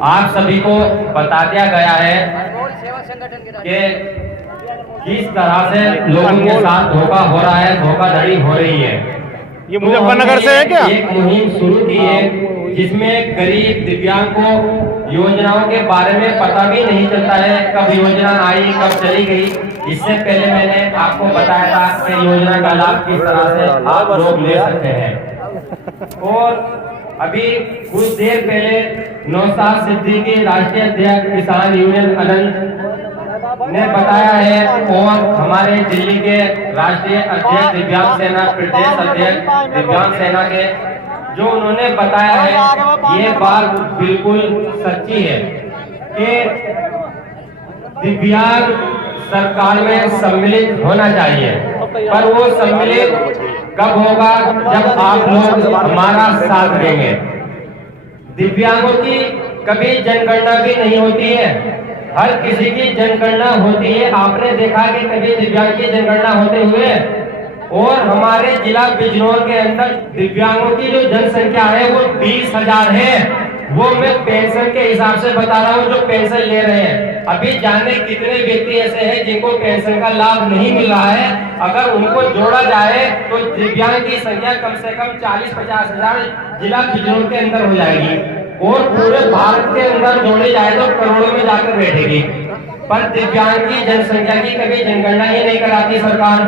आप सभी को बता दिया गया है कि किस तरह से लोगों के साथ धोखा हो रहा है, धोखाधड़ी हो रही है। ये मुजफ्फरनगर से है क्या? एक मुहिम शुरू की है जिसमें गरीब दिव्यांग को योजनाओं के बारे में पता भी नहीं चलता है, कब योजना आई कब चली गई। इससे पहले मैंने आपको बताया था कि योजना का लाभ किस तरह से आप लोग ले सकते हैं। और अभी कुछ देर पहले नौशाद सिद्दीकी राष्ट्रीय अध्यक्ष किसान यूनियन अनंत ने बताया है और हमारे दिल्ली के राष्ट्रीय अध्यक्ष दिव्यांग सेना प्रदेश अध्यक्ष दिव्यांग सेना के जो उन्होंने बताया है ये बात बिल्कुल सच्ची है कि दिव्यांग सरकार में सम्मिलित होना चाहिए, पर वो सम्मिलित कब होगा जब आप लोग हमारा साथ देंगे। दिव्यांगों की कभी जनगणना भी नहीं होती है, हर किसी की जनगणना होती है। आपने देखा कि कभी दिव्यांग की जनगणना होते हुए? और हमारे जिला बिजनौर के अंदर दिव्यांगों की जो जनसंख्या है वो 20,000 है। वो मैं पेंशन के हिसाब से बता रहा हूँ जो पेंशन ले रहे हैं। अभी जाने कितने व्यक्ति ऐसे हैं जिनको पेंशन का लाभ नहीं मिल रहा है। अगर उनको जोड़ा जाए तो दिव्यांग की संख्या कम से कम 40-50 हजार जिला बिजनौर के अंदर हो जाएगी और पूरे भारत के अंदर जोड़े जाए तो करोड़ों में जाकर बैठेगी। पर दिव्यांग की जनसंख्या की कभी जनगणना ही नहीं कराती सरकार।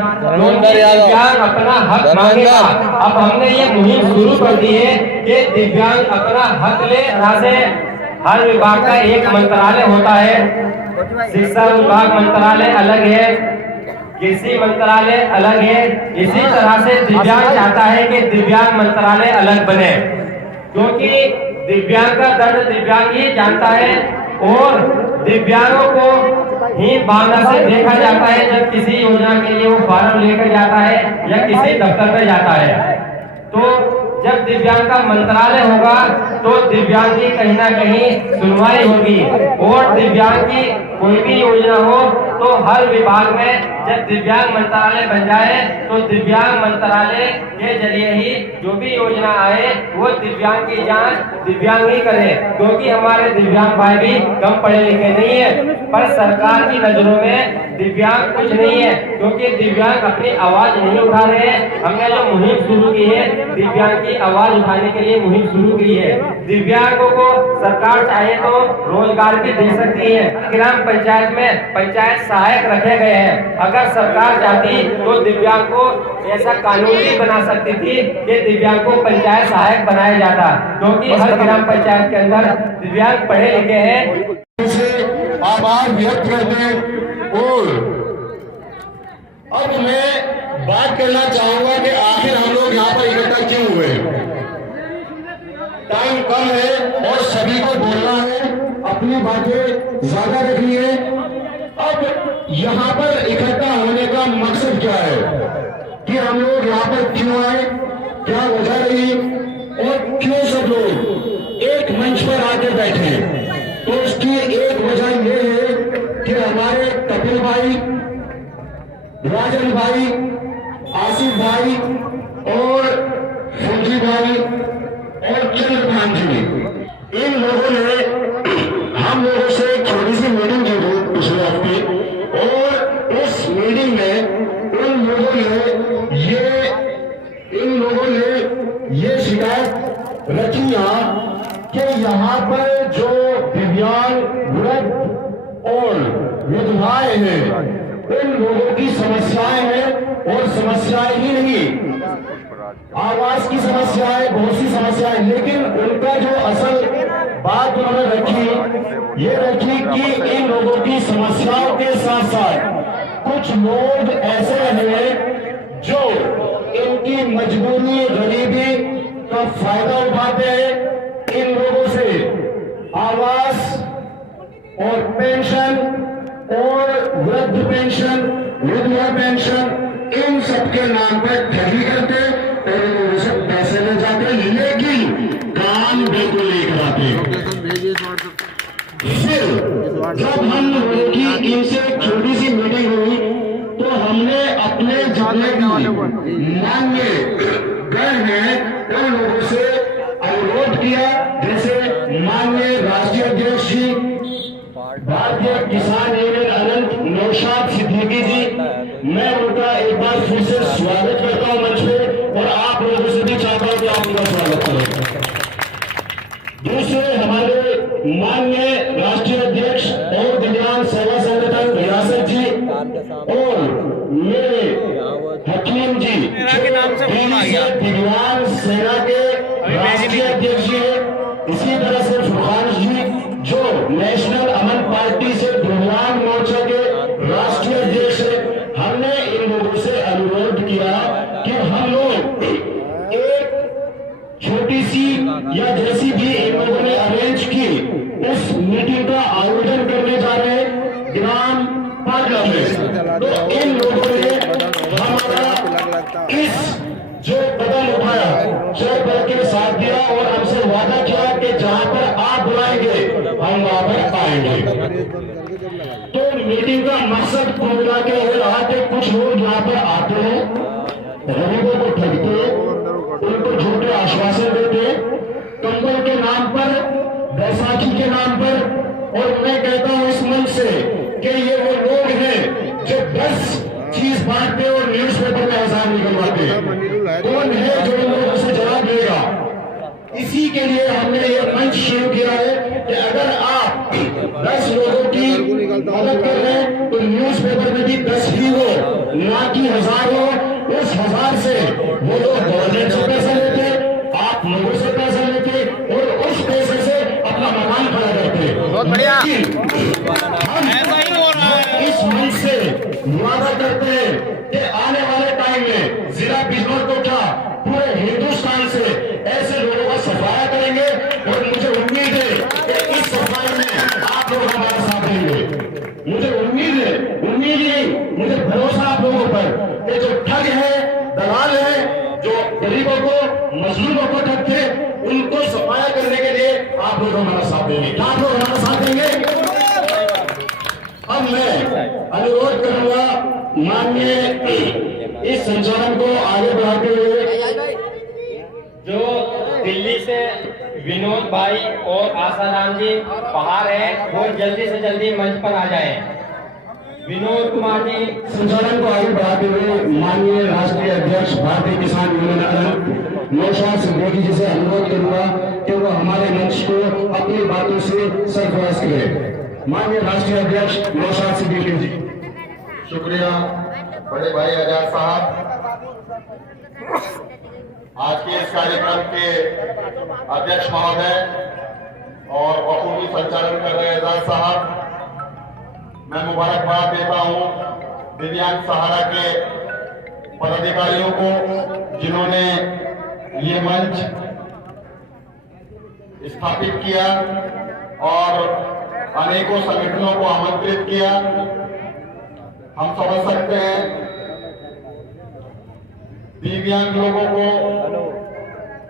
दिव्यांग अपना हक मांगेगा। अब हमने ये मुहिम शुरू कर दी है कि दिव्यांग अपना हक ले। से हर विभाग का एक मंत्रालय होता है, शिक्षा विभाग मंत्रालय अलग है, कृषि मंत्रालय अलग है। इसी तरह से दिव्यांग चाहता है कि दिव्यांग मंत्रालय अलग बने, क्योंकि दिव्यांग का दर्द दिव्यांग ही जानता है और दिव्यांगों को ही भावना से देखा जाता है जब किसी योजना के लिए वो फॉर्म लेकर जाता है या किसी दफ्तर में जाता है। तो जब दिव्यांग का मंत्रालय होगा तो दिव्यांग की कहीं ना कहीं सुनवाई होगी और दिव्यांग की कोई भी योजना हो तो हर विभाग में जब दिव्यांग मंत्रालय बन जाए तो दिव्यांग मंत्रालय के जरिए ही जो भी योजना आए वो दिव्यांग की जांच दिव्यांग ही करे, क्योंकि हमारे दिव्यांग भाई भी कम पढ़े लिखे नहीं है। पर सरकार की नजरों में दिव्यांग कुछ नहीं है, क्योंकि दिव्यांग अपनी आवाज नहीं उठा रहे हैं। हमने जो मुहिम शुरू की है दिव्यांग की आवाज उठाने के लिए मुहिम शुरू की है। दिव्यांगों को सरकार चाहे तो रोजगार भी दे सकती है। ग्राम पंचायत में पंचायत सहायक रखे गए हैं। अगर सरकार चाहती तो दिव्यांग को ऐसा कानून भी बना सकती थी कि दिव्यांग को पंचायत सहायक बनाया जाता, क्योंकि हर ग्राम पंचायत के अंदर दिव्यांग पढ़े लिखे हैं। आभार व्यक्त करते हैं। और अब मैं बात करना चाहूंगा कि आखिर हम लोग यहाँ पर इकट्ठा क्यों हुए। टाइम कम है और सभी को बोलना है, अपनी बातें ज्यादा रखनी है। अब यहाँ पर इकट्ठा होने का मकसद क्या है कि हम लोग यहाँ पर क्यों आए, क्या वजह रही और क्यों सब लोग एक मंच पर आके बैठे। तो उसकी एक वजह यह है कि हमारे कपिल भाई, राजन भाई, आसिफ भाई और फौजी भाई और चंद्रकांत जी, इन लोगों ने हम लोगों से एक छोटी सी मीटिंग की थी पिछले हफ्ते और इस मीटिंग में इन लोगों ने ये शिकायत रखी कि यहाँ पर जो दिव्यांग, वृद्ध और विधवाएं हैं उन लोगों की समस्याएं हैं और समस्याएं ही नहीं, आवास की समस्याएं, बहुत सी समस्याएं। लेकिन उनका जो असल बात उन्होंने रखी ये रखी कि इन लोगों की समस्याओं के साथ साथ कुछ लोग ऐसे हैं जो इनकी मजबूरी, गरीबी का फायदा उठाते हैं। इन लोगों से आवास और पेंशन और वृद्ध पेंशन, विधवा पेंशन, इन सबके नाम पर ठगी करते और इन लोगों से पैसे ले जाते, लेकिन काम बिल्कुल नहीं कराते। फिर जब हम लोगों की इनसे छोटी सी मीटिंग हुई तो हमने अपने जिले की मान्य गण हैं उन लोगों से अनुरोध किया, जैसे माननीय राष्ट्रीय राष्ट्रीय अध्यक्ष जी भारतीय किसान यूनियन अनंत नौशाद सिद्दीकी जी, मैं उनका एक बार फिर से स्वागत करता हूं मंच पे और आप लोगों से भी चाहता हूं कि आप उनका स्वागत करें। दूसरे हमारे माननीय राष्ट्रीय अध्यक्ष और दिव्यांग सेवा संगठन रियासत जी और मेरे हकीम जी दिव्यांग सेना के राष्ट्रीय अध्यक्ष जी, इसी तरह से फुरकान जी जो नेशनल अमन पार्टी से दिव्यांग मोर्चा के राष्ट्रीय अध्यक्ष है। हमने इन लोगों से अनुरोध किया कि हम लोग एक छोटी सी या जैसी भी इन लोगों ने अरेंज की उस मीटिंग का आयोजन करने जा रहे हैं ग्राम पाटला में। तो इन लोगों ने हमारा इस जो कदम उठाया चल बल के साथ दिया और हमसे वादा किया कि जहां पर आप बुलाएंगे हम वहां पर आएंगे। तो मीटिंग का मकसद कुल मिला के ये रहा कि कुछ लोग यहाँ पर आते हैं, गरीबों को ठगते हैं, उनको झूठे आश्वासन देते, कंबल के नाम पर, बैसाखी के नाम पर। और मैं कहता हूं इस मंच से कि ये वो लोग हैं जो 10 चीज बांटते और न्यूज़पेपर में एहसान निकलवाते हैं। कौन है जो इन लोगों से जवाब देगा? इसी के लिए हमने ये मंच शुरू किया है कि अगर आप 10 लोगों की मदद कर रहे हैं तो न्यूज़पेपर में भी 10 ही हो, ना कि 1000 हो। उस 1000 से वो लोग गवर्नमेंट से पैसा लेते, आप लोगों से पैसा लेते और उस पैसे से अपना मकान खड़ा करते। बहुत बढ़िया। हम इस मंच से वादा करते हैं कि आने वाले टाइम में जिला बिजनौर को क्या पूरे हिंदुस्तान से ऐसे लोगों का सफाया करेंगे और मुझे उम्मीद है कि इस सफाई में आप लोग हमारा साथ देंगे। मुझे उम्मीद है, उम्मीद नहीं मुझे भरोसा आप लोगों पर कि जो ठग है, दलाल है, जो गरीबों को मजलूमों को ठगते, उनको सफाया करने के लिए आप लोग हमारा साथ देंगे। क्या आप लोग हमारा साथ देंगे? अब मैं अनुरोध करूंगा माननीय इस संचालन को आगे बढ़ाते हुए जो दिल्ली से विनोद भाई और आसाराम जी बाहर है वो जल्दी से जल्दी मंच पर आ जाएं। विनोद कुमार जी संचालन को आगे बढ़ाते हुए माननीय राष्ट्रीय अध्यक्ष भारतीय किसान यूनियन अनंत नौशाद सिद्दीकी जी से अनुरोध करूंगा कि वो हमारे मंच को अपनी बातों से सरफराज करें। माननीय राष्ट्रीय अध्यक्ष नौशाद सिद्दीकी जी। शुक्रिया बड़े भाई आजाद साहब। आज के इस कार्यक्रम के अध्यक्ष महोदय और बखूबी संचालन कर रहे आजाद साहब, मैं मुबारकबाद देता हूं दिव्यांग सहारा के पदाधिकारियों को जिन्होंने ये मंच स्थापित किया और अनेकों संगठनों को आमंत्रित किया। हम समझ सकते हैं दिव्यांग लोगों को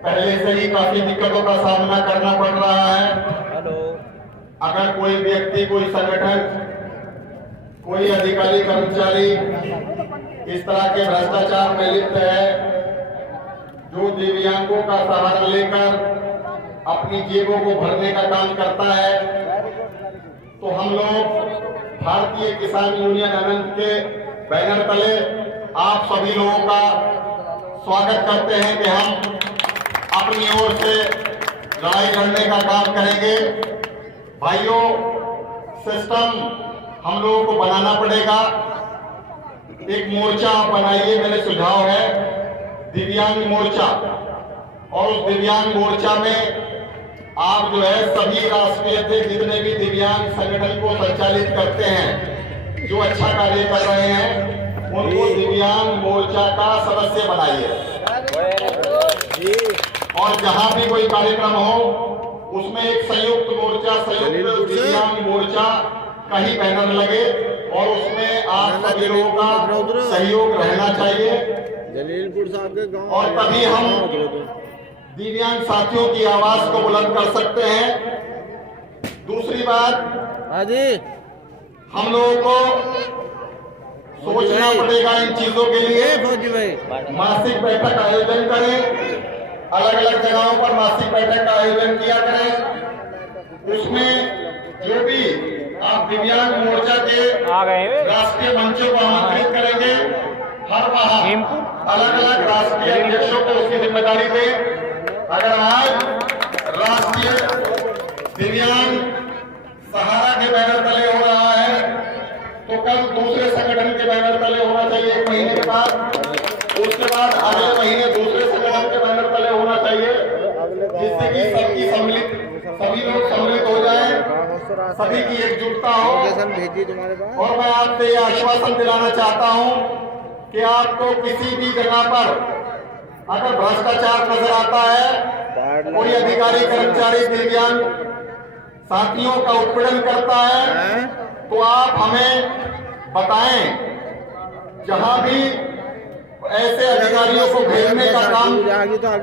पहले से ही काफी दिक्कतों का सामना करना पड़ रहा है। अगर कोई व्यक्ति, कोई संगठन, कोई अधिकारी कर्मचारी इस तरह के भ्रष्टाचार में लिप्त है जो दिव्यांगों का सहारा लेकर अपनी जेबों को भरने का काम करता है, तो हम लोग भारतीय किसान यूनियन अनंत के बैनर तले आप सभी लोगों का स्वागत करते हैं कि हम अपनी ओर से लड़ाई लड़ने का काम करेंगे। भाइयों, सिस्टम हम लोगों को बनाना पड़ेगा। एक मोर्चा आप बनाइए, मेरे सुझाव है दिव्यांग मोर्चा, और उस दिव्यांग मोर्चा में आप जो है सभी राष्ट्रीय अध्यक्ष जितने भी दिव्यांग संगठन को संचालित करते हैं, जो अच्छा कार्य कर रहे हैं, उनको दिव्यांग मोर्चा का सदस्य बनाइए। और जहां भी कोई कार्यक्रम हो उसमें एक संयुक्त मोर्चा, संयुक्त दिव्यांग मोर्चा का ही बैनर लगे और उसमें आप सभी लोगों का सहयोग रहना चाहिए। जलीलपुर साहब के गांव और तभी हम दिव्यांग साथियों की आवाज को बुलंद कर सकते हैं। दूसरी बात, हम लोगों को सोचना पड़ेगा इन चीजों के लिए। मासिक बैठक आयोजन करें, अलग अलग जगहों पर मासिक बैठक का आयोजन किया करें। उसमें जो भी आप दिव्यांग मोर्चा के राष्ट्रीय मंचों को आमंत्रित करेंगे, हर माह अलग अलग राष्ट्रीय अध्यक्षों को उसकी जिम्मेदारी दें। अगर आज राष्ट्रीय दिव्यांग सहारा के बैनर तले हो रहा है तो कल दूसरे संगठन के बैनर तले होना चाहिए 1 महीने के बाद, उसके बाद अगले महीने दूसरे संगठन के बैनर तले होना चाहिए, जिससे कि सभी लोग सम्मिलित हो जाएं, सभी की एकजुटता हो। और मैं आपसे ये आश्वासन दिलाना चाहता हूं कि आपको किसी भी जगह पर अगर भ्रष्टाचार नजर आता है, कोई अधिकारी कर्मचारी दिव्यांग साथियों का उत्पीड़न करता है, तो आप हमें बताएं। जहां भी ऐसे अधिकारियों को भेजने का काम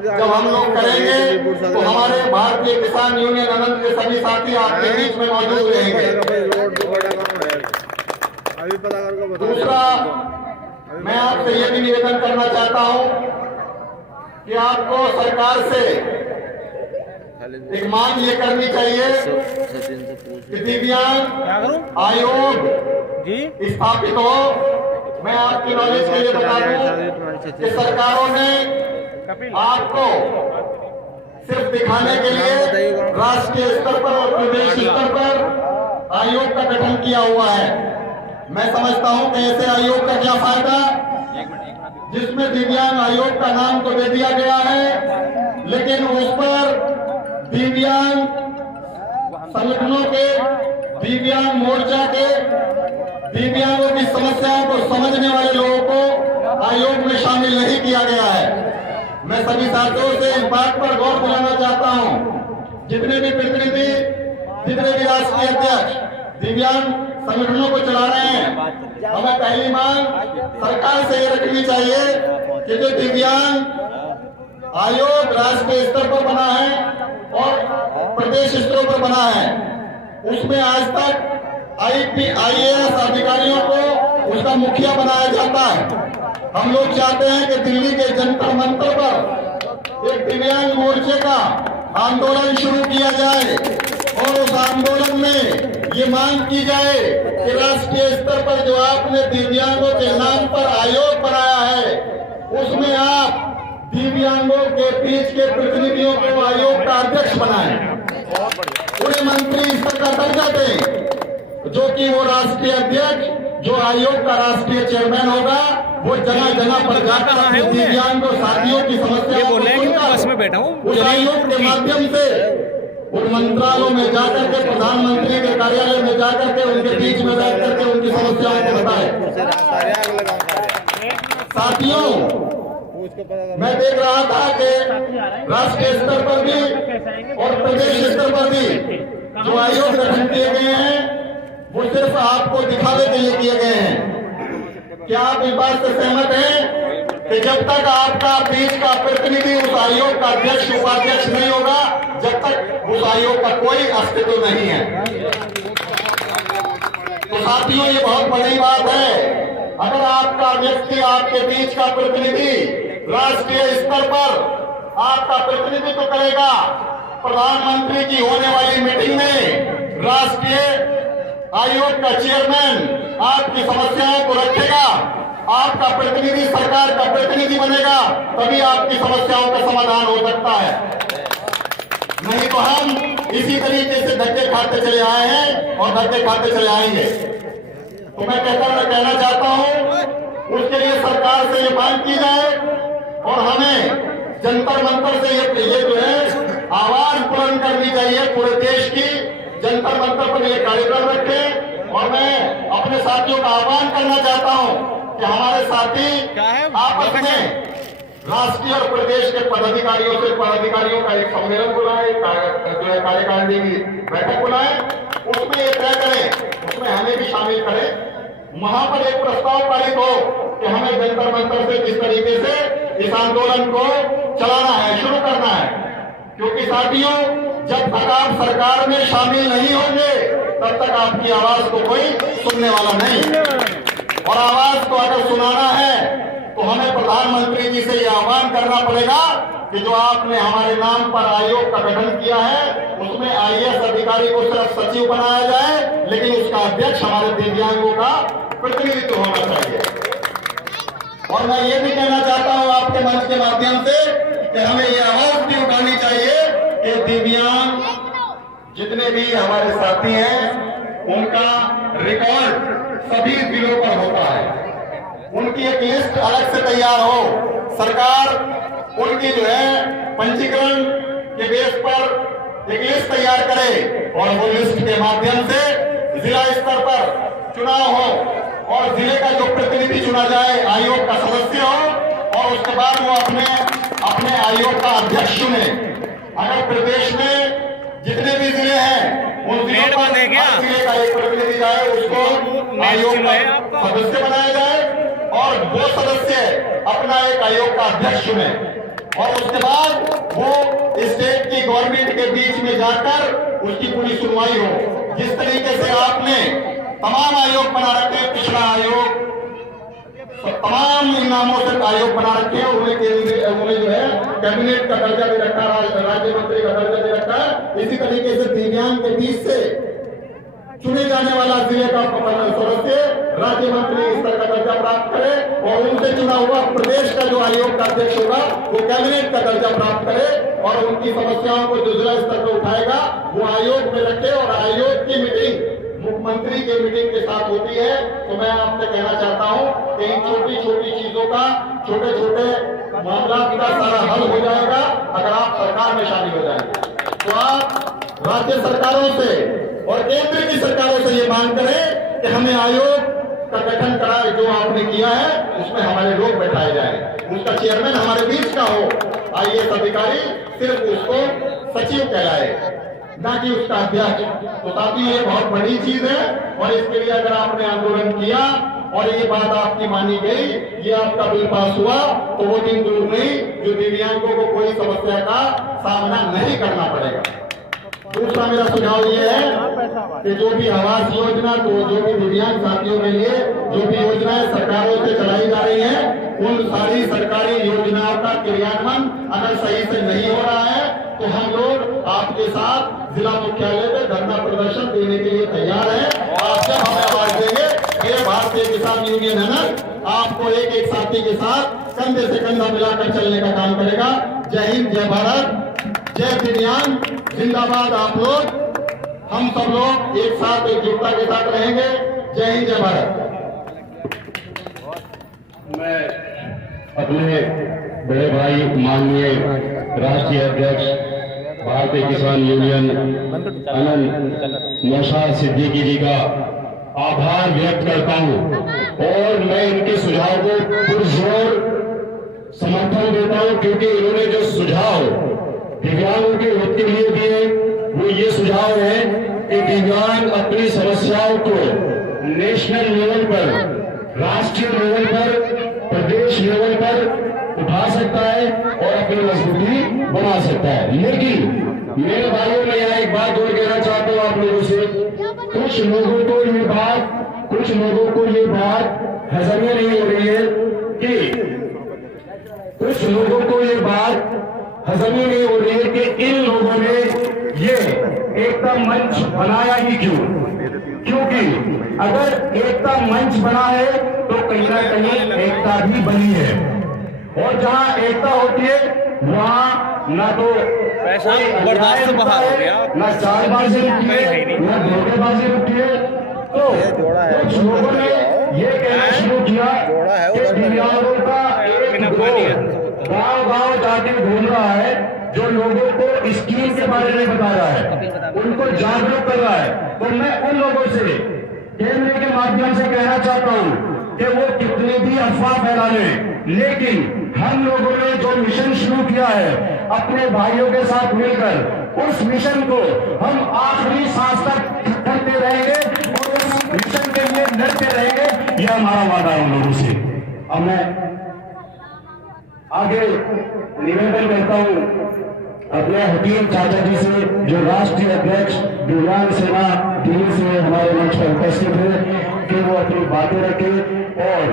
जब हम लोग करेंगे तो हमारे भारतीय किसान यूनियन आनंद के सभी साथी आपके बीच में मौजूद रहेंगे। दूसरा, मैं आपसे ये भी निवेदन करना चाहता हूं कि आपको सरकार से एक मांग ये करनी चाहिए कि दिव्यांग आयोग स्थापित हो। मैं आपकी नॉलेज के लिए बता दूं कि सरकारों ने आपको सिर्फ दिखाने के लिए राष्ट्रीय स्तर पर और प्रदेश स्तर पर आयोग का गठन किया हुआ है। मैं समझता हूं कि ऐसे आयोग का क्या फायदा, जिसमें दिव्यांग आयोग का नाम तो दे दिया गया है, लेकिन उस पर दिव्यांग संगठनों के, दिव्यांग मोर्चा के, दिव्यांगों की समस्याओं को समझने वाले लोगों को आयोग में शामिल नहीं किया गया है। मैं सभी साथियों से इस बात पर गौर दिलाना चाहता हूं, जितने भी प्रतिनिधि, जितने भी राष्ट्रीय अध्यक्ष दिव्यांग संगठनों को चला रहे हैं, हमें पहली मांग सरकार से ये रखनी चाहिए कि जो दिव्यांग आयोग राष्ट्रीय स्तर पर बना है और प्रदेश स्तर पर बना है, उसमें आज तक IAS अधिकारियों को उसका मुखिया बनाया जाता है। हम लोग चाहते हैं कि दिल्ली के जंतर मंतर पर एक दिव्यांग मोर्चे का आंदोलन शुरू किया जाए और उस आंदोलन में ये मांग की जाए कि राष्ट्रीय स्तर पर जो आपने दिव्यांगों के नाम पर आयोग बनाया है, उसमें आप दिव्यांगों के बीच के प्रतिनिधियों को आयोग का अध्यक्ष बनाएं, उन्हें मंत्री स्तर का दर्जा दें, जो कि वो राष्ट्रीय अध्यक्ष, जो आयोग का राष्ट्रीय चेयरमैन होगा, वो जगह जगह पर जाकर अपने दिव्यांगों साथियों की समस्याओं को सुनकर उस आयोग के माध्यम से उन मंत्रालयों में जाकर के, प्रधानमंत्री के कार्यालय में जाकर के उनके बीच में बैठ करके उनकी समस्याओं को बताए। साथियों, मैं देख रहा था कि राष्ट्रीय स्तर पर भी और प्रदेश स्तर पर भी जो आयोग गठन किए गए हैं, वो सिर्फ आपको दिखावे के लिए किए गए हैं। क्या आप इस बात से सहमत हैं कि जब तक आपका बीच का प्रतिनिधि उस आयोग का अध्यक्ष उपाध्यक्ष नहीं होगा, जब तक उस आयोग का कोई अस्तित्व नहीं है? तो साथियों, ये बहुत बड़ी बात है। अगर आपका व्यक्ति, आपके बीच का प्रतिनिधि राष्ट्रीय स्तर पर आपका प्रतिनिधित्व करेगा, प्रधानमंत्री की होने वाली मीटिंग में राष्ट्रीय आयोग का चेयरमैन आपकी समस्याओं को रखेगा, आपका प्रतिनिधि सरकार का प्रतिनिधि बनेगा, तभी आपकी समस्याओं का समाधान हो सकता है। नहीं तो हम इसी तरीके से धक्के खाते चले आए हैं और धक्के खाते चले आएंगे। तो मैं कहना चाहता हूं, उसके लिए सरकार से ये मांग की जाए और हमें जंतर मंतर से ये जो है आवाज बुलंद करनी चाहिए पूरे देश की। जंतर मंतर पर ये कार्यक्रम रखें और मैं अपने साथियों का आह्वान करना चाहता हूं कि हमारे साथी आपस में राष्ट्रीय और प्रदेश के पदाधिकारियों का एक सम्मेलन बुलाए, जो है कार्यकारिणी की बैठक बुलाए, उसमें ये तय करें, उसमें हमें भी शामिल करें, वहां पर एक प्रस्ताव पारित हो कि हमें जंतर मंतर से किस तरीके से इस आंदोलन को चलाना है, शुरू करना है। क्योंकि साथियों, जब तक आप सरकार में शामिल नहीं होंगे, तब तक आपकी आवाज को कोई सुनने वाला नहीं। और आवाज को अगर सुनाना है तो हमें प्रधानमंत्री जी से यह आह्वान करना पड़ेगा कि जो आपने हमारे नाम पर आयोग का गठन किया है उसमें आईएएस अधिकारी को सिर्फ सचिव बनाया जाए, लेकिन उसका अध्यक्ष हमारे दिव्यांगों का प्रतिनिधित्व होना चाहिए। और मैं ये भी कहना चाहता हूं आपके मंच के माध्यम से कि हमें ये आवाज भी उठानी चाहिए कि दिव्यांग जितने भी हमारे साथी हैं उनका रिकॉर्ड सभी जिलों पर होता है, उनकी एक लिस्ट अलग से तैयार हो, सरकार उनकी जो है पंजीकरण के बेस पर एक लिस्ट तैयार करे और वो लिस्ट के माध्यम से जिला स्तर पर चुनाव हो और जिले का जो प्रतिनिधि चुना जाए आयोग का सदस्य हो और उसके बाद वो अपने आयोग का अध्यक्ष चुने। अगर प्रदेश में जितने भी जिले हैं उन जिलों पर हर जिले का एक प्रतिनिधि जाए, उसको आयोग का सदस्य बनाया जाए और वो सदस्य अपना एक आयोग का अध्यक्ष चुने और उसके बाद वो स्टेट की गवर्नमेंट के बीच में जाकर उसकी पूरी सुनवाई हो। जिस तरीके से आपने तमाम आयोग बना रखे, पिछड़ा आयोग, तमाम नामों से आयोग बना रखे हैं, उन्हें जो है कैबिनेट का दर्जा दे रखा, राज्य मंत्री का दर्जा दे रखा है। इसी तरीके से दिव्यांग के बीच से चुने जाने वाला जिले का सदस्य राज्य मंत्री स्तर का दर्जा प्राप्त करे और उनसे चुना हुआ प्रदेश का जो आयोग का अध्यक्ष होगा वो कैबिनेट का दर्जा प्राप्त करे और उनकी समस्याओं को जो जिला स्तर पर उठाएगा वो आयोग में रखे और आयोग की मीटिंग मुख्यमंत्री के मीटिंग के साथ होती है। तो मैं आपसे कहना चाहता हूं कि इन छोटी छोटी चीजों का, छोटे छोटे मामला का सारा हल हो जाएगा अगर आप सरकार में शामिल हो जाएंगे। तो आप राज्य सरकारों से और केंद्र की सरकारों से ये मांग करें कि हमें आयोग का गठन करा, जो आपने किया है उसमें हमारे लोग बैठाए जाए, उसका चेयरमैन हमारे बीच का हो, आईएएस अधिकारी सिर्फ उसको सचिव कहलाए, ना कि उसका अध्यक्ष। तो साथियों ये बहुत बड़ी चीज है और इसके लिए अगर आपने आंदोलन किया और ये बात आपकी मानी गई, ये आपका बिल पास हुआ, तो वो दिन दूर नहीं जो दिव्यांगों को कोई समस्या का सामना नहीं करना पड़ेगा। दूसरा मेरा सुझाव ये है कि जो भी आवास योजना, तो जो भी दिव्यांग साथियों के लिए जो भी योजनाएं सरकारों से चलाई जा रही हैं, उन सारी सरकारी योजनाओं का क्रियान्वयन अगर सही से नहीं हो रहा है तो हम लोग आपके साथ जिला मुख्यालय पे धरना प्रदर्शन देने के लिए तैयार हैं। आप जब हमें आवाज देंगे, ये भारतीय किसान यूनियन है ना, आपको एक एक साथी के साथ कंधे से कंधा मिलाकर चलने का काम करेगा। जय हिंद, जय भारत, जय दिव्यांग, जिंदाबाद। आप लोग, हम सब लोग एक साथ एकजुटता के साथ रहेंगे। जय हिंद, जय भारत। मैं अपने बड़े भाई माननीय राष्ट्रीय अध्यक्ष भारतीय किसान यूनियन अनंत नौशाद सिद्दीकी जी का आभार व्यक्त करता हूं और मैं इनके सुझाव को पुरजोर समर्थन देता हूं, क्योंकि इन्होंने जो सुझाव दिव्यांगों के हित के लिए दिए वो ये सुझाव है कि दिव्यांग अपनी समस्याओं को नेशनल लेवल पर, राष्ट्रीय लेवल पर, प्रदेश लेवल पर उठा सकता है और अपनी मजबूती बना सकता है। लेकिन मेरे भाइयों, मैं यहाँ एक बात और कहना चाहता हूँ आप लोगों से, कुछ लोगों को ये बात हजम नहीं हो रही है कि इन लोगों ने ये एकता मंच बनाया ही क्यों? क्योंकि अगर एकता मंच बना है तो कहीं ना कहीं एकता भी बनी है, और जहां एकता होती है वहां ना तो पैसा बर्दाश्त बाहर हो गया, ना चालबाजी रुकती है, ना धोखेबाजी रुकती है। तो कुछ लोगों ने ये कहना शुरू किया कि दिव्यांगों का एक गांव जाके ढूंढ रहा है जो लोगों को स्कीम के बारे में बता रहा है, उनको जागरूक कर रहा है। तो मैं उन लोगों से केंद्र के माध्यम से कहना चाहता हूं कि वो कितने भी अफवाह फैला लें, लेकिन हम लोगों ने जो मिशन शुरू किया है अपने भाइयों के साथ मिलकर, उस मिशन को हम आखिरी सांस तक करते रहेंगे और उस मिशन के लिए लड़ते रहेंगे। यह हमारा वादा है उन लोगों से। अब मैं आगे निवेदन करता हूं अपने हकीम चाचा जी से, जो राष्ट्रीय अध्यक्ष दिव्यांग सेना दिल्ली से हमारे मंच पर उपस्थित है, कि वो अपनी बातें रखें और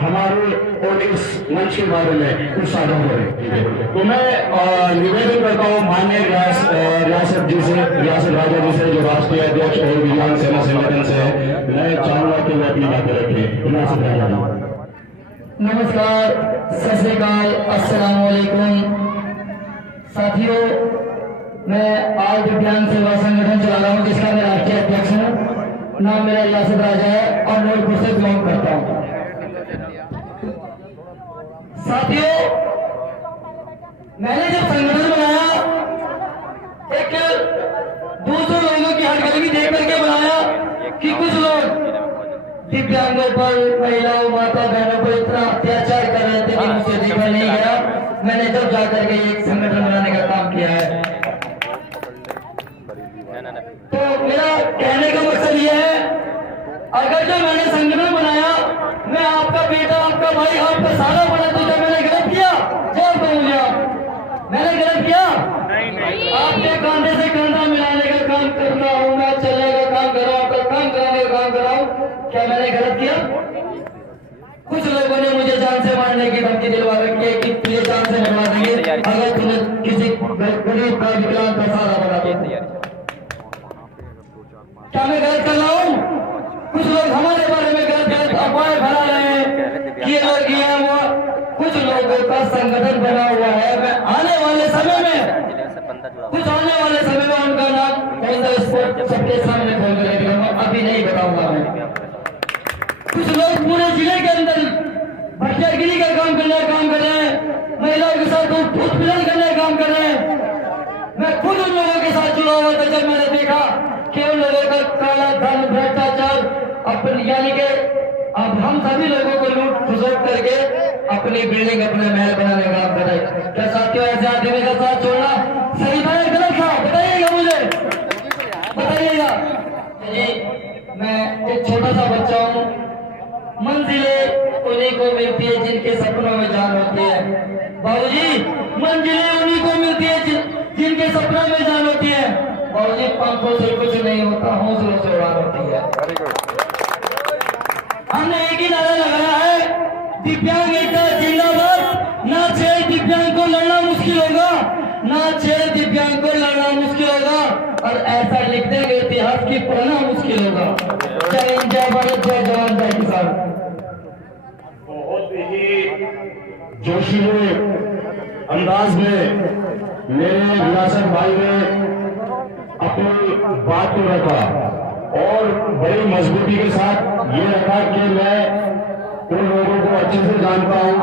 हमारे और इस मंच के बारे में कुछ साझा करें। तो मैं निवेदन करता हूँ माननीय रियासत राजा जी से, जो राष्ट्रीय अध्यक्ष और विज्ञान सेना संगठन से, मैं चाहूंगा कि वो अपनी बातें रखें। रियासत राजा जी। नमस्कार, सत श्री अकाल, अस्सलाम वालेकुम। साथियों, मैं आज विज्ञान सेवा संगठन चला रहा हूँ, जिसका मैं राष्ट्रीय अध्यक्ष हूँ। नाम मेरा रियासत राजा है और नूरपुर से बिलोंग करता हूँ। साथियों, मैंने जब संगठन बनाया, एक दूसरे लोगों की हरकत देख करके बनाया कि कुछ लोग दिव्यांगों पर, महिलाओं, माता बहनों पर इतना अत्याचार कर रहे थे कि मुझसे देखा नहीं गया। मैंने जब जाकर के एक संगठन बनाने का काम किया है। तो मेरा कहने का मकसद यह है, अगर जो मैंने संगठन बनाया, मैं आपका बेटा, आपका भाई, आपका सारा बना, तो जब मैंने गलत किया, जब बोलिए मैंने गलत किया, आपके कांधे से कांधा मिलाने का काम करना होगा, चलने का काम कर रहा हूं, आपका काम कराने का काम कर रहा हूं। क्या मैंने गलत किया? कुछ लोगों ने मुझे जान से मारने की धमकी दिलवा रखी है कि तुझे जान से मरवा देंगे अगर तूने किसी गरीब का विकलांग का सहारा बना दिया। क्या मैं गलत कर रहा हूँ? कुछ लोग हमारे बारे में गलत अफवाहें फैला रहे हैं कि ये लोग ये वो। कुछ लोगों का संगठन बना हुआ है। मैं आने वाले समय में उनका नाम सबके सामने खोल कर दिखाऊंगा, अभी नहीं बताऊंगा मैं। कुछ लोग पूरे जिले के अंदर भ्रष्टाचारी का काम करने का काम कर रहे हैं, महिलाओं के साथ उत्पीड़न करने का काम कर रहे हैं। मैं खुद उन लोगों के साथ जुड़ा हुआ था जब मैंने देखा कि उन लोगों का काला धन, भ्रष्टाचार अपनी, यानी कि अब हम सभी लोगों को लूट खसोट करके अपनी बिल्डिंग, अपने महल बनाने का काम कर रहे हैं। क्या साथियों, ऐसे आदमी का साथ छोड़ना सही था या गलत था? बताइएगा, मुझे बताइएगा जी। मैं एक छोटा सा बच्चा हूँ। मंजिलें उन्हीं को मिलती है जिनके सपनों में जान होती है। बाबूजी, मंजिलें उन्हीं को मिलती है जिनके सपनों में जान होती है। बाबूजी, पंखों से कुछ नहीं होता, हौसलों से उड़ान होती है। हमने एक ही नारा लगाया है, दिव्यांग एकता जिंदाबाद। ना छेड़ दिव्यांग को लड़ना मुश्किल होगा, ना छेड़ दिव्यांग को लड़ना मुश्किल होगा, और ऐसा लिख देंगे इतिहास की पढ़ना मुश्किल होगा। जय हिंद, जय भारत, जय जवान, जय किसान। बहुत ही जोशीले अंदाज में मेरे विरासत भाई ने अपनी बात को रखा और बड़ी मजबूती के साथ ये रखा कि मैं उन लोगों को अच्छे से जानता हूं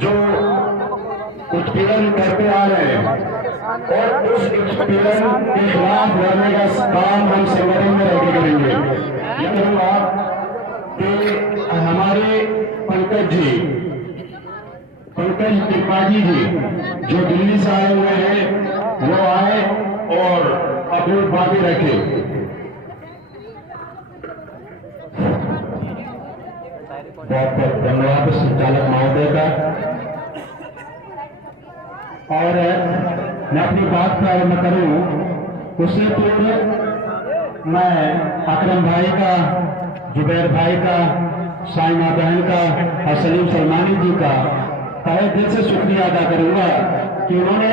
जो उत्पीड़न करते आ रहे हैं, और उस उत्पीड़न के खिलाफ लड़ने का काम हम संगठन में रहकर करेंगे। ये कहूँगा कि हमारे पंकज त्रिपाठी जी जो दिल्ली से आए हुए हैं, वो आए और अपनी बातें रखे। बहुत बहुत धन्यवाद संचालक महोदय का। और मैं अपनी बात प्रारंभ करूं उससे पूर्व मैं अकरम भाई का, जुबैर भाई का, साइमा बहन का और सलीम सलमानी जी का तहे दिल से शुक्रिया अदा करूंगा कि उन्होंने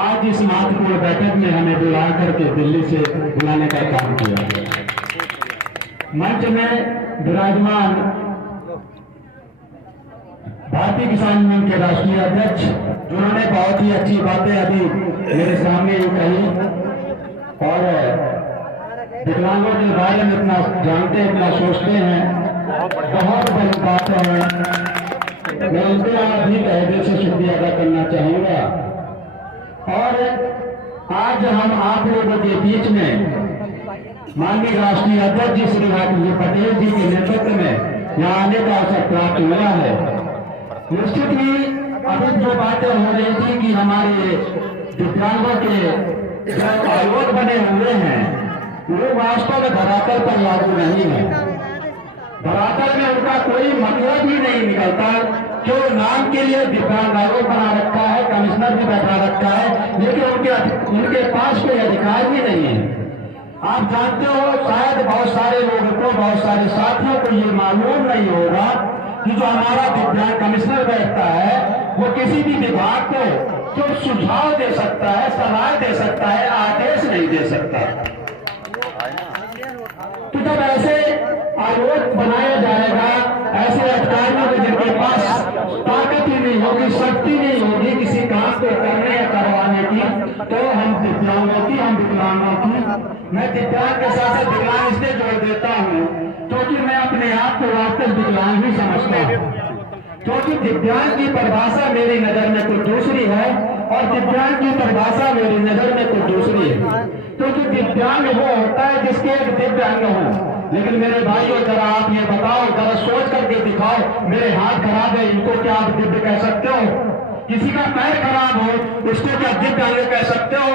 आज इस महत्वपूर्ण बैठक में हमें बुला करके दिल्ली से बुलाने का काम किया। मंच में विराजमान भारतीय किसान यूनियन के राष्ट्रीय अध्यक्ष, जिन्होंने बहुत ही अच्छी बातें अभी मेरे सामने कही और विकलांगों के बारे में इतना जानते, इतना सोचते हैं, बहुत बड़ी बात है। मैं उनके भी तहे दिल से शुक्रिया अदा करना चाहूंगा। और आज हम आप लोगों के बीच में माननीय राष्ट्रीय अध्यक्ष श्री राकेश पटेल जी के नेतृत्व में यहाँ आने का अवसर प्राप्त हुआ है। निश्चित ही अभी जो बातें हो रही थी कि हमारे दिव्यांगों के जो आयोग बने हुए हैं वो वास्तव में धरातल पर लागू नहीं है। धरातल में उनका कोई मतलब ही नहीं निकलता। जो नाम के लिए दिव्यांग आयोग बना रखा है, कमिश्नर भी बैठा रखा है, लेकिन उनके पास कोई अधिकार भी नहीं है। आप जानते हो, शायद बहुत सारे लोगों को, बहुत सारे साथियों को ये मालूम नहीं होगा कि जो हमारा दिव्यांग कमिश्नर बैठता है वो किसी भी विभाग को जो सुझाव दे सकता है, सलाह दे सकता है, आदेश नहीं दे सकता। तो जब ऐसे आयोग बनाया जाएगा, ऐसे अधिकारियों के जिनके पास ताकत ही नहीं होगी, शक्ति नहीं होगी किसी काम को करने या करवाने की, तो हम दिव्यांगों की, हम विकलांगों की, मैं दिव्यांग के साथ विकलांग इसलिए जोड़ देता हूँ क्योंकि मैं अपने आप को वास्तव विकलांग ही समझता हूँ। क्योंकि दिव्यांग की परिभाषा मेरी नजर में कुछ दूसरी है और दिव्यांग की परिभाषा मेरी नजर में कुछ दूसरी है। क्योंकि दिव्यांग वो होता है जिसके एक दिव्य अंग हो। लेकिन मेरे भाइयों जरा आप ये बताओ, जरा सोच करके दिखाओ, मेरे हाथ खराब है, इनको क्या आप दिव्य कह सकते हो? किसी का पैर खराब हो उसको क्या दिव्य अंग कह सकते हो?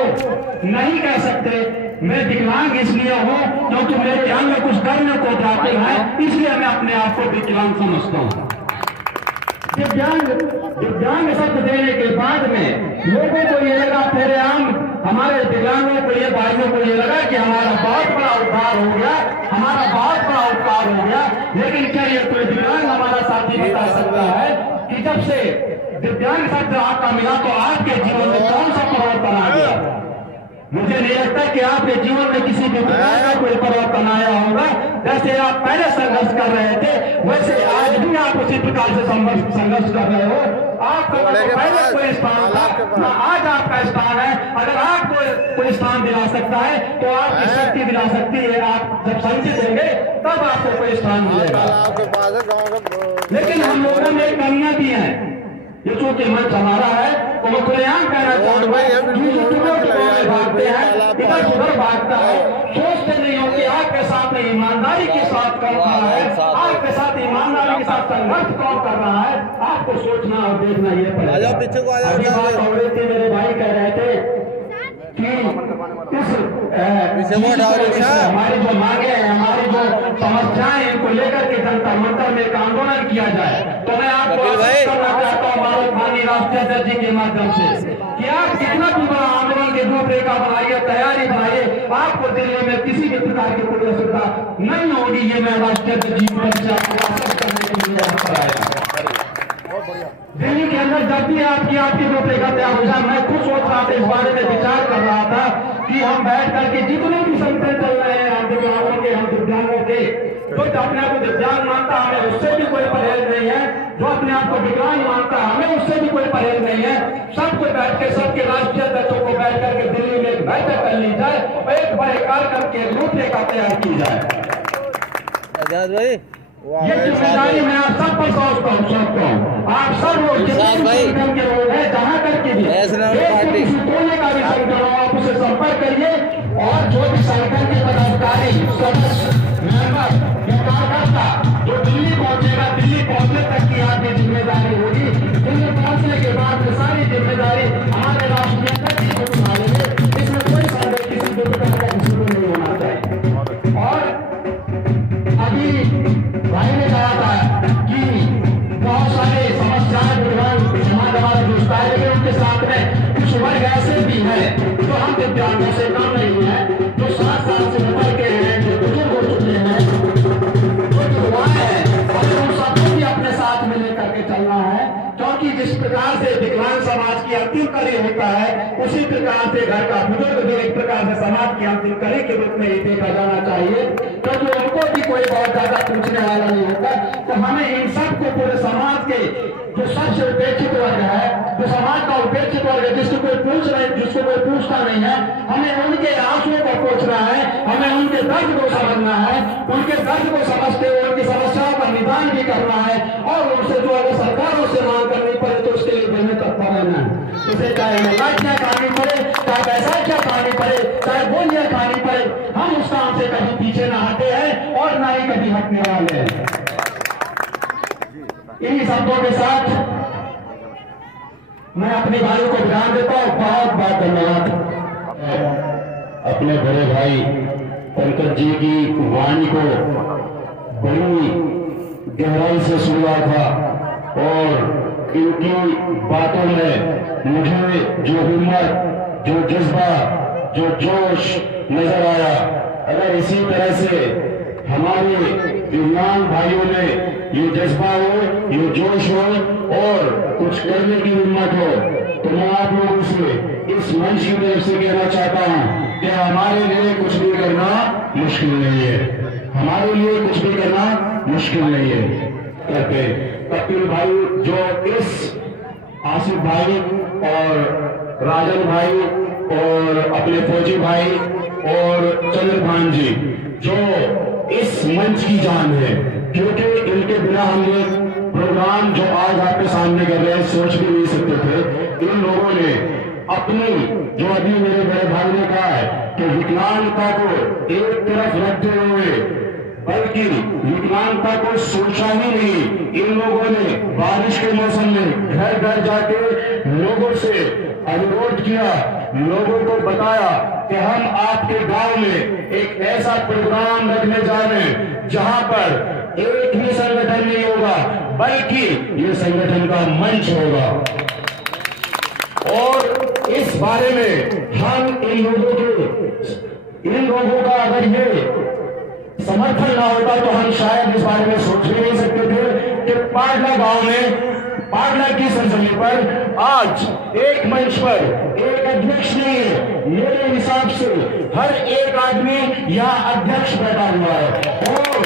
नहीं कह सकते। मैं विकलांग इसलिए हूँ क्योंकि मेरे अंग कुछ करने को जाते हैं, इसलिए मैं अपने आप को विकलांग समझता हूँ। दिव्यांग शब्द देने के बाद में लोगों को ये लगा, मेरे आम हमारे विकलांगों को, ये भाइयों को ये लगा कि हमारा बहुत बड़ा उपकार हो गया, हमारा बहुत बड़ा उपकार हो गया। लेकिन क्या ये कोई दिव्यांग हमारा साथी बता सकता है कि जब से दिव्यांग शब्द आपका मिला तो आपके जीवन में कौन सा परिवर्तन आ गया? मुझे नहीं लगता कि आपके जीवन में किसी भी प्रकार का कोई परिवर्तन आया होगा। जैसे आप पहले संघर्ष कर रहे थे वैसे आज भी आप उसी प्रकार से संघर्ष कर रहे हो। आपका पहले कोई स्थान था ना आज आपका स्थान है। अगर आपको कोई स्थान दिला सकता है तो आपकी शक्ति दिला सकती है। आप जब संचित देंगे तब आपको कोई स्थान मिलेगा। लेकिन हम लोगों में कमियां भी हैं। ये चूंकि मंच हमारा है तो मैं खुलेआम कहना चाहूंगा, भागते हैं इधर उधर भागता है, सोचते नहीं हो कि आपके साथ ईमानदारी के साथ कर रहा है, आपके साथ ईमानदारी के साथ संघर्ष कौन कर रहा है, आपको सोचना और देखना ये पड़ेगा। अभी बात हो रही थी, मेरे भाई कह रहे थे कि हमारी जो मांगे हैं, हमारी जो समस्याएं, इनको लेकर के जनता मंत्र में एक आंदोलन किया जाए। तो मैं आपको करना चाहता हूँ माननीय राष्ट्रीय अध्यक्ष जी के माध्यम से कि आप कितना भी बड़ा आंदोलन की रूपरेखा बनाइए, तैयारी बनाइए, आपको दिल्ली में किसी भी प्रकार की कोई असुविधा नहीं होगी। ये मैं राष्ट्रीय अध्यक्ष जी को आश्वस्त करने के लिए यहाँ पर आया। दिल्ली के अंदर जब भी आपकी रूपरेखा तैयार हो जाए, मैं खुद सोच रहा था, इस बारे में विचार कर रहा था कि हम बैठ करके जितने भी संगठन चल रहे हैं, हम दिव्यांगों के, हम दिव्यांगों के, जो अपने आप को दिव्यांग मानता है हमें उससे भी कोई परहेज नहीं है, जो अपने आप को विकलांग मानता है हमें उससे भी कोई परहेज नहीं है। सबको बैठ के, सबके राष्ट्रीय अध्यक्षों को बैठ करके दिल्ली में एक बैठक कर ली जाए और एक बड़े कार्यक्रम के रूपरेखा तैयार की जाए। ये जिम्मेदारी मैं आप सब पर सौंपता हूँ। आप सब लोग जितने के लोग हैं, जहाँ करके भी किसी कोने का भी संगठन हो, आप उसे संपर्क करिए और जो भी संगठन के पदाधिकारी, सदस्य, मेंबर या कार्यकर्ता जो दिल्ली पहुंचेगा, दिल्ली पहुंचने तक की आपकी जिम्मेदारी होगी। दिल्ली पहुंचने के बाद सारी जिम्मेदारी हमारे राष्ट्रीय अध्यक्ष जी को संभालेंगे। इसमें कोई संदेह किसी भी प्रकार का किसी को नहीं होना चाहिए। और अभी भाई ने कहा था कि बहुत सारे समस्याएं समाज हमारा जुड़ता है, लेकिन उनके साथ में कुछ वर्ग ऐसे भी हैं जो हम दिव्यांगों से कम नहीं है, जो 7 साल से उम्र के हैं, जो बुजुर्ग हो चुके हैं, जो युवाएं हैं, हमें उन सबको भी अपने साथ में लेकर के चलना है। क्योंकि जिस प्रकार से विकलांग समाज की अंतिम कड़ी होता है, उसी प्रकार से घर का बुजुर्ग भी एक प्रकार से समाज की अंतिम कड़ी के रूप में ही देखा जाना चाहिए। क्योंकि उनको भी कोई बहुत ज्यादा पूछने वाला नहीं होता। तो हमें इन सबको, पूरे समाज के जो सबसे उपेक्षित वर्ग है, जो समाज का उपेक्षित वर्ग है, जिसको कोई पूछता नहीं है, हमें उनके आंसुओं को पूछना है, हमें उनके दर्द को समझना है, उनके दर्द को समझते हुए उनकी समस्याओं का निदान भी करना है और उनसे जो अगर सरकारों से मांग करनी पड़े तो उसके लिए देने तत्पर रहना है। उसे चाहे नकाशियां खानी पड़े, चाहे बैसाखियां खानी पड़े, चाहे बोलियां खानी पड़े, हम उस काम से कभी पीछे न हटे हैं और न ही कभी हटने वाले हैं। इन्हीं शब्दों के साथ मैं अपने भाइयों को ध्यान देता हूँ। बहुत बहुत धन्यवाद। अपने बड़े भाई पंकज जी की वाणी को बड़ी गहराई से सुन रहा था और इनकी बातों में मुझे जो हिम्मत, जो जज्बा, जो जोश नजर आया। अगर इसी तरह से हमारे दिव्यांग भाइयों में ये जज्बा हो, ये जोश हो और कुछ करने की हिम्मत हो, तो मैं आप लोगों से इस मंच की तरफ से कहना चाहता हूं कि हमारे लिए कुछ भी करना मुश्किल नहीं है, हमारे लिए कुछ भी करना मुश्किल नहीं है। कहते कपिल भाई जो इस आसिफ भाई और राजन भाई और अपने फौजी भाई और चंद्रभान जी जो इस मंच की जान है, क्योंकि इनके बिना हम ये प्रोग्राम जो आज आपके सामने कर रहे हैं सोच भी नहीं सकते थे। इन लोगों ने अपनी, जो अभी मेरे बड़े भाई ने कहा है कि विकलांगता को एक तरफ रखते हुए, बल्कि विकलांगता को सोचा ही नहीं, इन लोगों ने बारिश के मौसम में घर घर जाके लोगों से अनुरोध किया, लोगों को बताया कि हम आपके गांव में एक ऐसा प्रोग्राम रखने जा रहे हैं जहां पर एक ही संगठन नहीं होगा, बल्कि ये संगठन का मंच होगा। और इस बारे में हम इन लोगों का अगर ये समर्थन ना होता तो हम शायद इस बारे में सोच भी नहीं सकते थे कि पाडला गांव में, पाडला की सरजमी पर आज एक मंच पर एक अध्यक्ष नहीं है, मेरे हिसाब से हर एक आदमी यहाँ अध्यक्ष बैठा हुआ है। और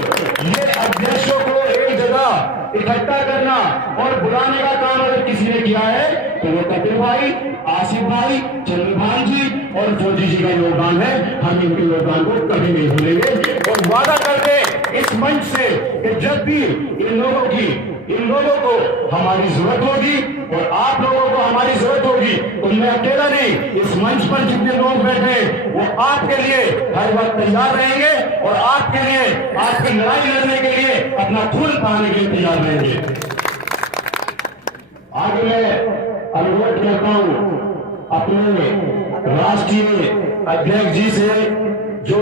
ये अध्यक्षों को एक जगह इकट्ठा करना और बुलाने का काम अगर किसी ने किया है तो वो कपिल भाई, आसिफ भाई, चंद्रभान जी और फौजी जी का योगदान है। हम इनके योगदान को कभी नहीं भूलेंगे और वादा करते इस मंच से कि जब भी इन लोगों को हमारी जरूरत होगी और आप लोगों को हमारी जरूरत होगी तो मैं अकेला नहीं, इस मंच पर जितने लोग बैठे वो आपके लिए हर वक्त तैयार रहेंगे और आपके लिए, आपकी लड़ाई लड़ने के लिए, अपना खून बहाने के लिए तैयार रहेंगे। आगे मैं अनुरोध करता हूं अपने राष्ट्रीय अध्यक्ष जी से जो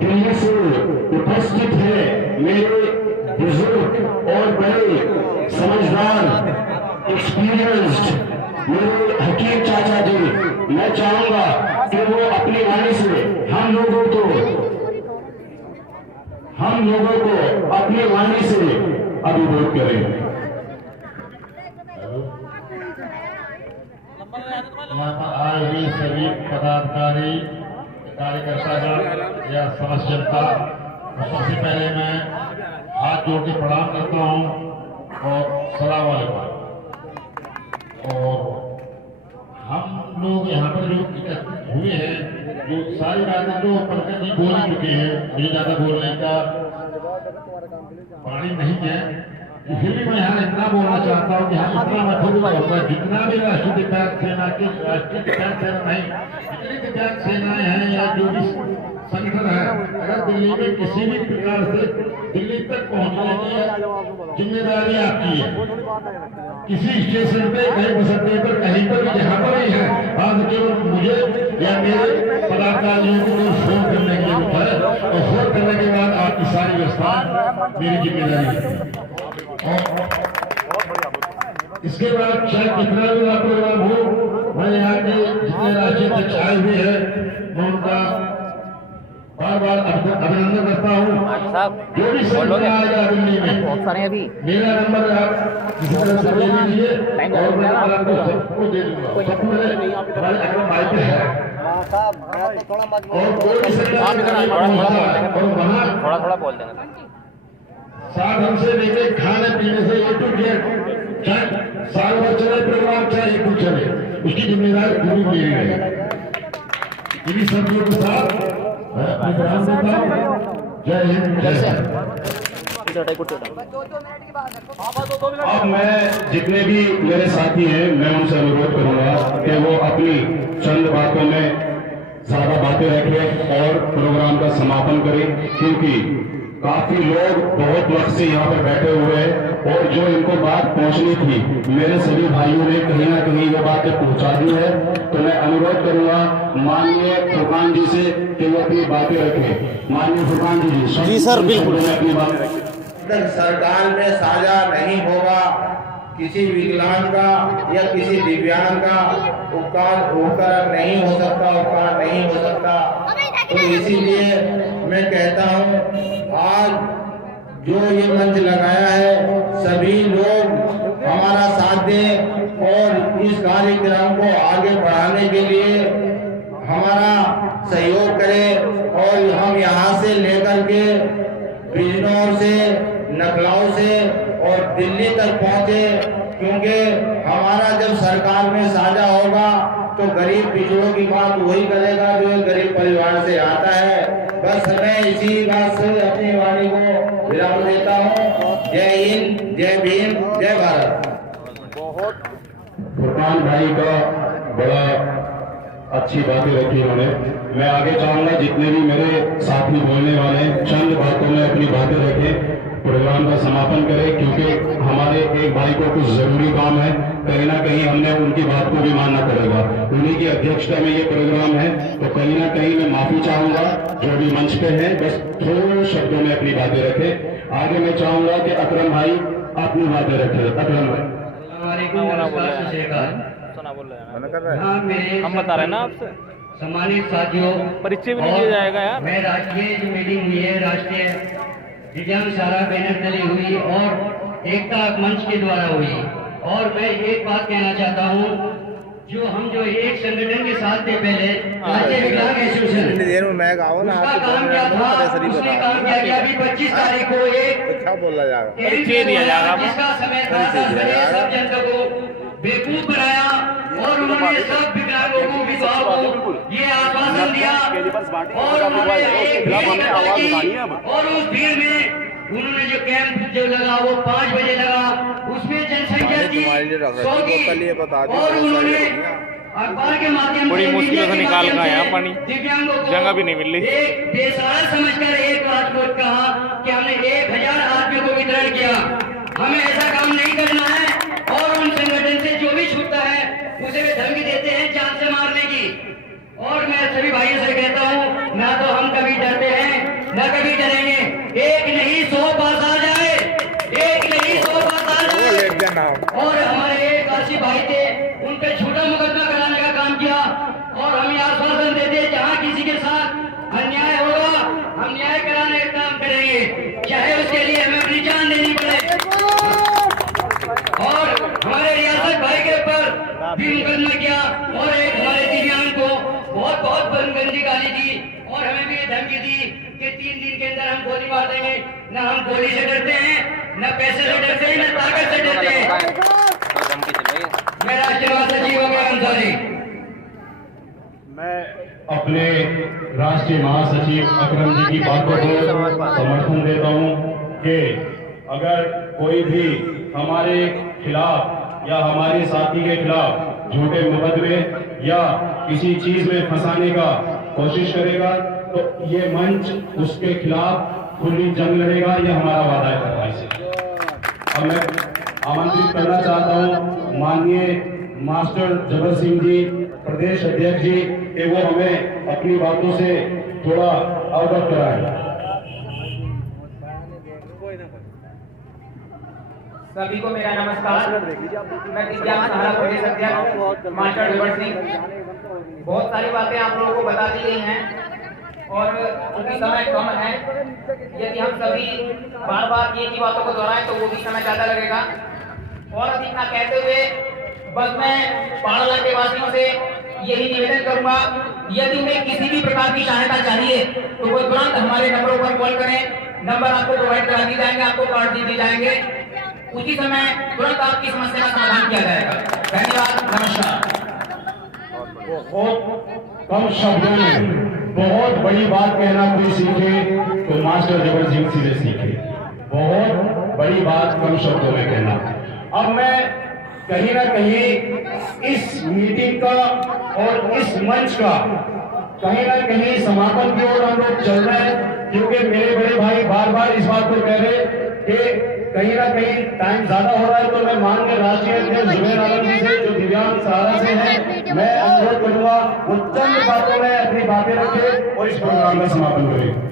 दिल्ली से उपस्थित है, मेरे बुजुर्ग और बड़े समझदार, एक्सपीरियंस्ड मेरे हकीम चाचा जी, मैं चाहूंगा कि वो अपनी वाणी से हम लोगों को अपनी वाणी से अभिभूत करें। यहाँ पर आए हुए सभी पदाधिकारी, कार्यकर्तागण या समस्त जनता, सबसे पहले मैं हाथ जोड़ के प्रणाम करता हूँ और सलाम वालेकुम। और हम लोग यहाँ पर जो एकत्रित हुए हैं, जो सारी बातें जो पंकज जी बोल चुके हैं, मुझे ज्यादा बोलने का पानी नहीं है, फिर भी मैं यहाँ इतना बोलना चाहता हूँ कि हम इतना महत्वपूर्ण होगा, जितना भी राष्ट्रीय दिव्यांग सेना के, राष्ट्रीय दिव्यांग सेना नहीं, जितनी दिव्यांग सेनाएं हैं या जो भी संगठन है, अगर दिल्ली में किसी भी प्रकार से दिल्ली तक पहुंचने की जिम्मेदारी आपकी है, किसी स्टेशन पे, कहीं बस अड्डे पर, कहीं पर भी, जहाँ पर ही है, आज केवल मुझे या मेरे पदाधिकारियों को फोन करने के लिए होता है और फोन करने के बाद आपकी सारी व्यवस्था मेरी जिम्मेदारी है। इसके बाद चाहे कितना भी बड़ा प्रोग्राम हो, मैं यहाँ के जितने राष्ट्रीय अध्यक्ष आए हुए हैं मैं उनका बार बार अभिनंदन करता हूँ। जो भी संगठन आएगा दिल्ली में, मेरा नंबर आप किसी तरह से ले लीजिए और मैं नंबर आपको सबको दे दूंगा, सबको हमारे अगर माइक है और कोई भी सरकार और वहाँ थोड़ा बोल देंगे साधन से लेके खाने पीने से ए टू जेड, चाहे साल भर चले प्रोग्राम, चाहे एक चले, उसकी जिम्मेदारी पूरी मेरी है। इन्हीं सभी के साथ मैं अपने प्रणाम देता हूँ। जय हिंद, जय भारत। अब मैं जितने भी मेरे साथी हैं मैं उनसे अनुरोध करूंगा कि वो अपनी चंद बातों में ज्यादा बातें रखें और प्रोग्राम का समापन करें, क्योंकि काफी लोग बहुत वक्त से यहाँ पर बैठे हुए हैं और जो इनको बात पहुंचनी थी मेरे सभी भाइयों ने कहीं ना कहीं वो बातें पहुंचा दी है। तो मैं अनुरोध करूंगा माननीय फुरकान जी से कि वो अपनी बातें रखें। माननीय फुरकान जी सर, बिल्कुल अपनी बात रखें। सरकार में साझा नहीं होगा, किसी विकलांग का या किसी दिव्यांग का उपकार नहीं हो सकता, उपकार नहीं हो सकता। तो इसीलिए मैं कहता हूँ आज जो ये मंच लगाया है सभी लोग हमारा साथ दें और इस कार्यक्रम को आगे बढ़ाने के लिए हमारा सहयोग करें और हम यहाँ से लेकर के बिजनौर से, नखलाऊ से और दिल्ली तक पहुँचे, क्योंकि हमारा जब सरकार में साझा होगा तो गरीब पिछड़ों की बात वही करेगा जो गरीब परिवार से आता है। बस मैं इसी बात से अपनी वाणी को विराम देता हूँ। जय हिंद, जय भीम, जय भारत। फुरकान भाई का बड़ा अच्छी बातें रखी उन्होंने। मैं आगे चाहूंगा जितने भी मेरे साथी बोलने वाले चंद बातों में अपनी बातें रखें, प्रोग्राम का समापन करें, क्योंकि हमारे एक भाई को कुछ जरूरी काम है, कहीं ना कहीं हमने उनकी बात को भी मानना पड़ेगा। उन्हीं की अध्यक्षता में ये प्रोग्राम है, तो कहीं ना कहीं मैं माफी चाहूंगा जो भी मंच पे है, बस थोड़े शब्दों में अपनी बातें रखें। आगे मैं चाहूंगा कि अकरम भाई अपनी बातें रखें। अकरम भाई। हम बता रहे हैं ना आपसे, सम्मानित साथियों, परिचय भी नहीं दिया जाएगा यार। मैं राष्ट्रीय जो मीटिंग हुई है, राष्ट्रीय दिव्यांग सारा बैनर तले हुई और एकता मंच के द्वारा हुई, और मैं एक बात कहना चाहता हूँ, जो हम जो एक संगठन के साथ थे पहले, राज्य विकलांग एसोसिएशन, उसका काम क्या था, उसने काम किया कि अभी 25 तारीख को एक क्या बोला जाएगा, परिचय दिया जाएगा, जिसका समय था सब जनता को बेवकूफ बनाया और उन्होंने सब विकलांगों को, विधवाओं को ये आश्वासन दिया और उन्होंने एक भीड़ इकट्ठा की और उस भीड़ में उन्होंने जो कैंप जो लगा वो 5 बजे लगा, उसमें जनसंख्या थी 100 की और उन्होंने अखबार के माध्यम से बड़ी मुश्किलों से निकाल कर आया पानी, दिव्यांगों को जगह भी नहीं मिल रही। एक बेसहारा समझकर एक बात को कहा कि हमने 1000 आदमियों को वितरण किया, हमें ऐसा काम नहीं करना है और उन संगठन से जो भी छूटता है उसे वे धमकी देते हैं जान से मारने की। और मैं सभी भाइयों से कहता हूँ, ना तो हम कभी डरते हैं न कभी डरेंगे, एक नहीं 100 पास आ जाए, एक नहीं 100 पास आ जाए। और हमारे एक काशी भाई थे, उन पे छोटा मुकदमा कराने का काम किया और हम ये आश्वासन देते जहाँ किसी के साथ अन्याय होगा हम न्याय कराने का काम करेंगे, चाहे उसके लिए हमें अपनी जान देनी पड़े। और हमारे रियासत भाई के ऊपर भी मुकदमा किया और एक हमारे दिव्यांग को बहुत गंदी गाली दी और हमें भी धमकी दी कि 3 दिन के अंदर हम गोली मार देंगे। न हम गोली से डरते हैं, न पैसे से डरते हैं, न ताकत से डरते हैं। मैं राष्ट्रीय महासचिव हो गया अंसारी। मैं अपने राष्ट्रीय महासचिव अकरम जी की बातों को समर्थन देता हूं कि अगर कोई भी हमारे खिलाफ या हमारे साथी के खिलाफ झूठे मुकदमे या किसी चीज में फंसाने का कोशिश करेगा तो ये मंच उसके खिलाफ खुली जंग लड़ेगा, यह हमारा वादा है भाई से। अब मैं आमंत्रित करना चाहता हूं माननीय मास्टर जबर सिंह जी, प्रदेश अध्यक्ष जी, कि वो हमें अपनी बातों से थोड़ा अवगत कराएं। सभी को मेरा नमस्कार। मैं दिव्यांग सहारा प्रदेश अध्यक्ष मास्टर जबर सिंह। बहुत सारी बातें आप लोगों को बता दी गई हैं और चूंकि समय कम है, यदि हम सभी बार बार एक ही बातों को दोहराएं तो वो भी समय ज्यादा लगेगा। और अधिक ना कहते हुए बस मैं पहाड़ के वासियों से यही निवेदन करूंगा, यदि उन्हें किसी भी प्रकार की सहायता चाहिए तो वो तुरंत हमारे नंबरों पर कॉल करें। नंबर आपको प्रोवाइड करा दिए जाएंगे, आपको कार्ड दिए जाएंगे, उसी समय तुरंत आपकी समस्या का समाधान किया जाएगा। धन्यवाद, नमस्कार। बहुत कम शब्दों में बहुत बड़ी बात कहना कोई सीखे तो मास्टर जबर सिंह से सीखे। बहुत बड़ी बात कम शब्दों में कहना। अब मैं कहीं ना कहीं इस मीटिंग का और इस मंच का कहीं ना कहीं समापन की ओर हम लोग चल रहे हैं, क्योंकि मेरे बड़े भाई बार बार इस बात को कह रहे कि कहीं ना कहीं टाइम ज्यादा हो रहा है। तो मैं माननीय राष्ट्रीय अध्यक्ष जुबेर आलम जी से जो दिव्यांग सहारा से हैं, मैं अनुरोध करूंगा वो चंद बातों में अपनी बातें रखें और इस प्रोग्राम का समापन करें।